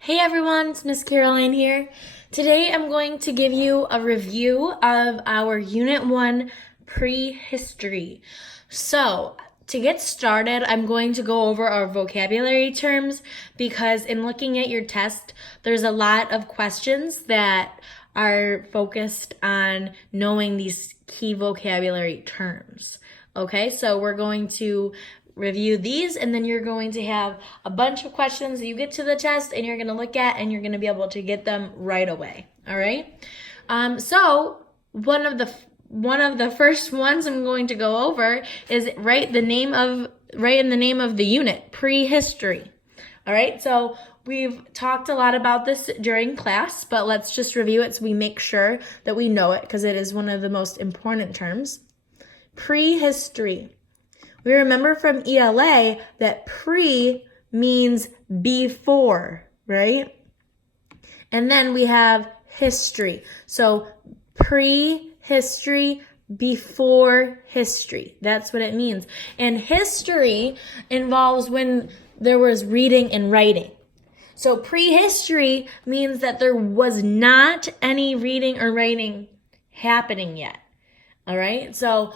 Hey everyone, it's Miss Caroline here. Today I'm going to give you a review of our Unit 1 Prehistory. So, to get started, I'm going to go over our vocabulary terms because in looking at your test, there's a lot of questions that are focused on knowing these key vocabulary terms. Okay, so we're going to review these and then you're going to have a bunch of questions that you get to the test and you're going to look at and you're going to be able to get them right away. All right. So one of the first ones I'm going to go over is write in the name of the unit, prehistory. All right. So we've talked a lot about this during class, but let's just review it so we make sure that we know it because it is one of the most important terms. Prehistory. We remember from ELA that pre means before, right? And then we have history. So prehistory, before history. That's what it means. And history involves when there was reading and writing. So prehistory means that there was not any reading or writing happening yet. All right? So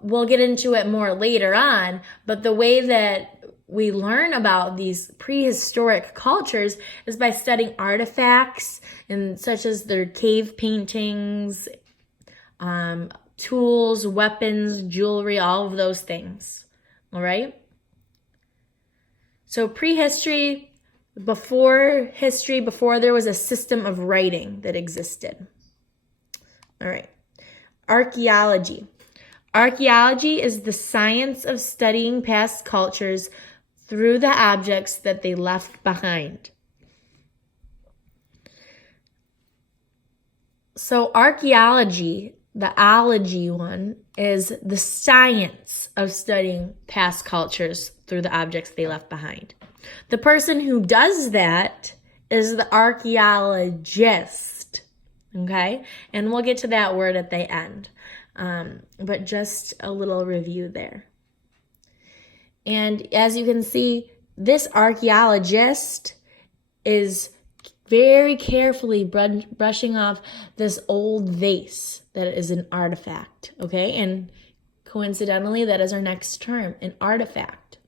we'll get into it more later on, but the way that we learn about these prehistoric cultures is by studying artifacts and such as their cave paintings, tools, weapons, jewelry, all of those things. All right? So prehistory, before there was a system of writing that existed. All right. Archeology. Archeology is the science of studying past cultures through the objects that they left behind. So archeology, the ology one, is the science of studying past cultures through the objects they left behind. The person who does that is the archeologist, okay? And we'll get to that word at the end. But just a little review there. And as you can see, this archaeologist is very carefully brushing off this old vase that is an artifact, okay? And coincidentally, that is our next term, an artifact,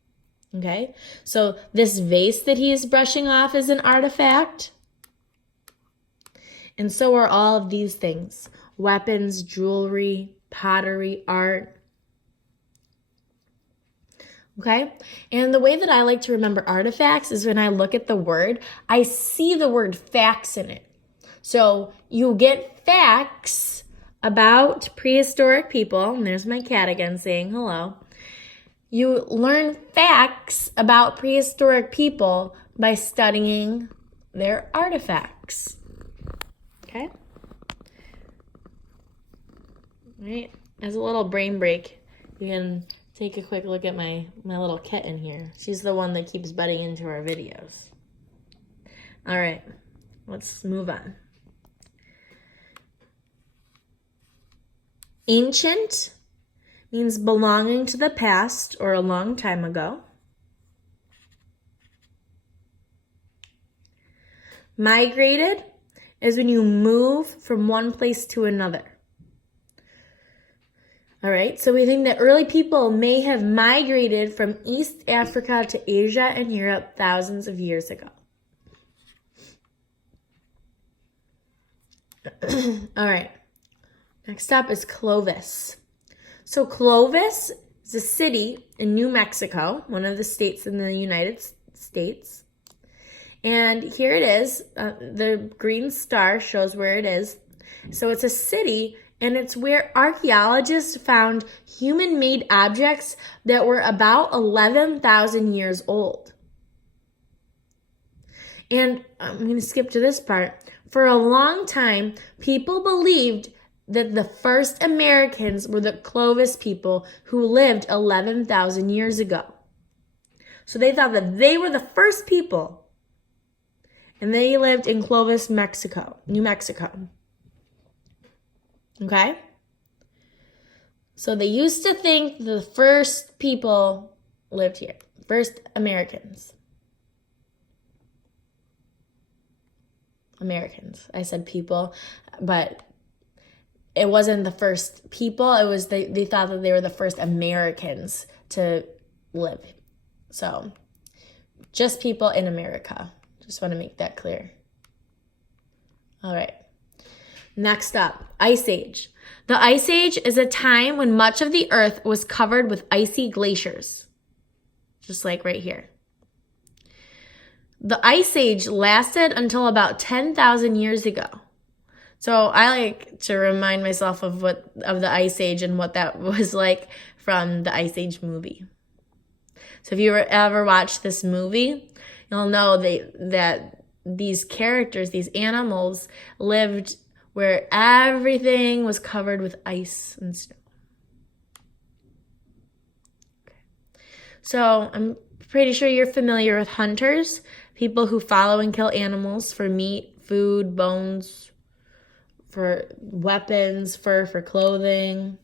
okay? So this vase that he is brushing off is an artifact. And so are all of these things: weapons, jewelry, pottery, art. Okay? And the way that I like to remember artifacts is when I look at the word, I see the word facts in it. So you get facts about prehistoric people, and there's my cat again saying hello. You learn facts about prehistoric people by studying their artifacts. Okay? Right? As a little brain break, you can take a quick look at my little kitten here. She's the one that keeps butting into our videos. All right, let's move on. Ancient means belonging to the past or a long time ago. Migrated is when you move from one place to another. All right, so we think that early people may have migrated from East Africa to Asia and Europe thousands of years ago. All right, next up is Clovis. So Clovis is a city in New Mexico, one of the states in the United States. And here it is. The green star shows where it is. So it's a city, and it's where archaeologists found human-made objects that were about 11,000 years old. And I'm going to skip to this part. For a long time, people believed that the first Americans were the Clovis people who lived 11,000 years ago. So they thought that they were the first people, and they lived in Clovis, New Mexico. Okay? So they used to think the first people lived here, first Americans. Americans. I said people, but it wasn't the first people. It was they thought that they were the first Americans to live. So just people in America. Just want to make that clear. All right. Next up, Ice Age. The Ice Age is a time when much of the earth was covered with icy glaciers. Just like right here. The Ice Age lasted until about 10,000 years ago. So I like to remind myself of the Ice Age and what that was like from the Ice Age movie. So if you ever watched this movie, you'll know that these characters, these animals, lived where everything was covered with ice and snow. Okay. So I'm pretty sure you're familiar with hunters, people who follow and kill animals for meat, food, bones, for weapons, fur for clothing.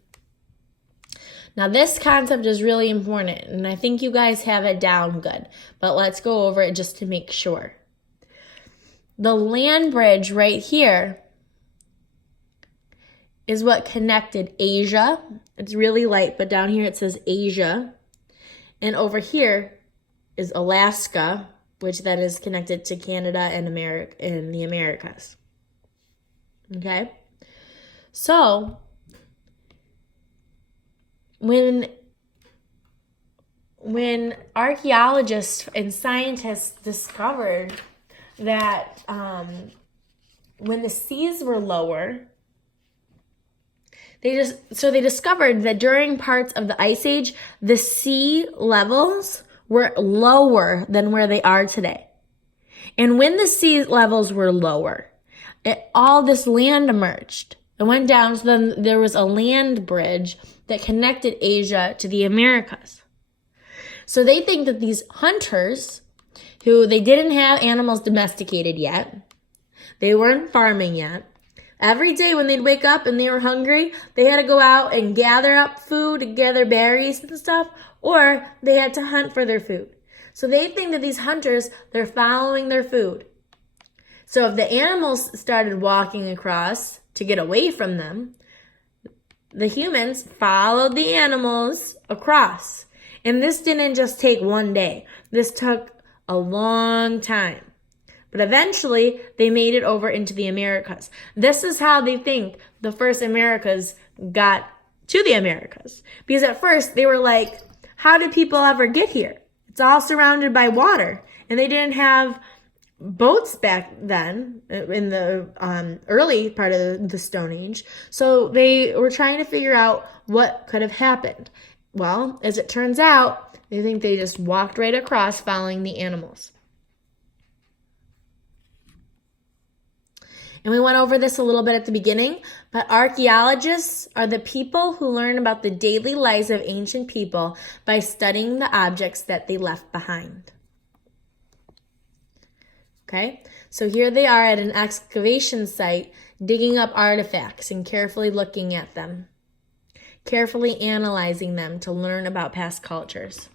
Now this concept is really important, and I think you guys have it down good, but let's go over it just to make sure. The land bridge right here is what connected Asia. It's really light, but down here it says Asia. And over here is Alaska, which that is connected to Canada and America and the Americas. Okay? So, when archaeologists and scientists discovered that when the seas were lower, they discovered that during parts of the Ice Age, the sea levels were lower than where they are today. And when the sea levels were lower, all this land emerged. It went down, so then there was a land bridge that connected Asia to the Americas. So they think that these hunters, who they didn't have animals domesticated yet, they weren't farming yet, every day when they'd wake up and they were hungry, they had to go out and gather up food, gather berries and stuff, or they had to hunt for their food. So they think that these hunters, they're following their food. So if the animals started walking across to get away from them, the humans followed the animals across. And this didn't just take one day. This took a long time. But eventually, they made it over into the Americas. This is how they think the first Americas got to the Americas. Because at first, they were like, how did people ever get here? It's all surrounded by water. And they didn't have boats back then, in the early part of the Stone Age. So they were trying to figure out what could have happened. Well, as it turns out, they think they just walked right across following the animals. And we went over this a little bit at the beginning, but archaeologists are the people who learn about the daily lives of ancient people by studying the objects that they left behind. Okay, so here they are at an excavation site, digging up artifacts and carefully looking at them, carefully analyzing them to learn about past cultures.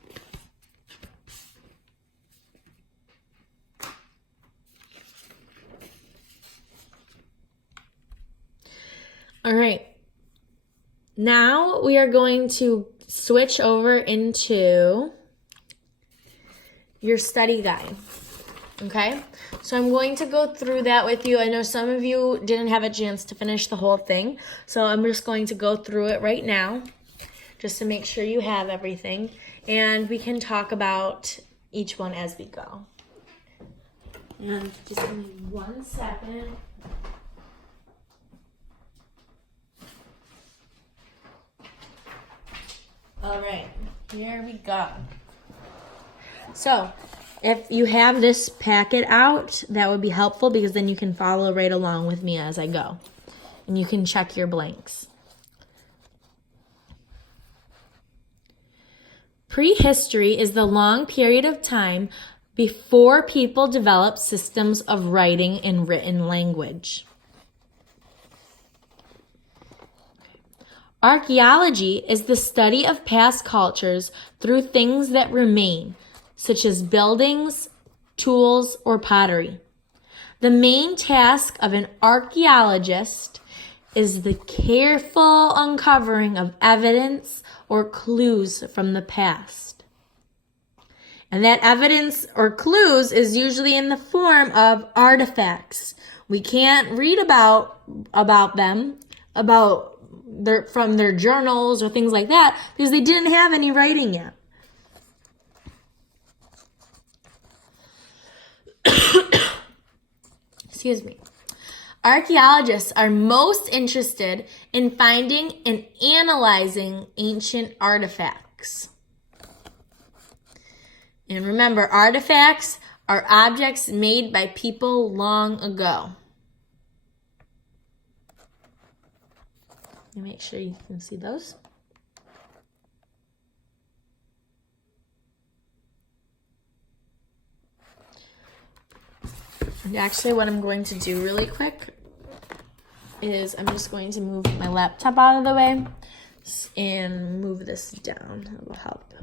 All right, now we are going to switch over into your study guide, okay? So I'm going to go through that with you. I know some of you didn't have a chance to finish the whole thing, so I'm just going to go through it right now just to make sure you have everything, and we can talk about each one as we go. And just give me 1 second. All right, here we go. So, if you have this packet out, that would be helpful because then you can follow right along with me as I go. And you can check your blanks. Prehistory is the long period of time before people developed systems of writing and written language. Archeology is the study of past cultures through things that remain, such as buildings, tools, or pottery. The main task of an archaeologist is the careful uncovering of evidence or clues from the past. And that evidence or clues is usually in the form of artifacts. We can't read about them, from their journals or things like that, because they didn't have any writing yet. Excuse me. Archaeologists are most interested in finding and analyzing ancient artifacts. And remember, artifacts are objects made by people long ago. Let me make sure you can see those. And actually, what I'm going to do really quick is I'm just going to move my laptop out of the way and move this down. That will help.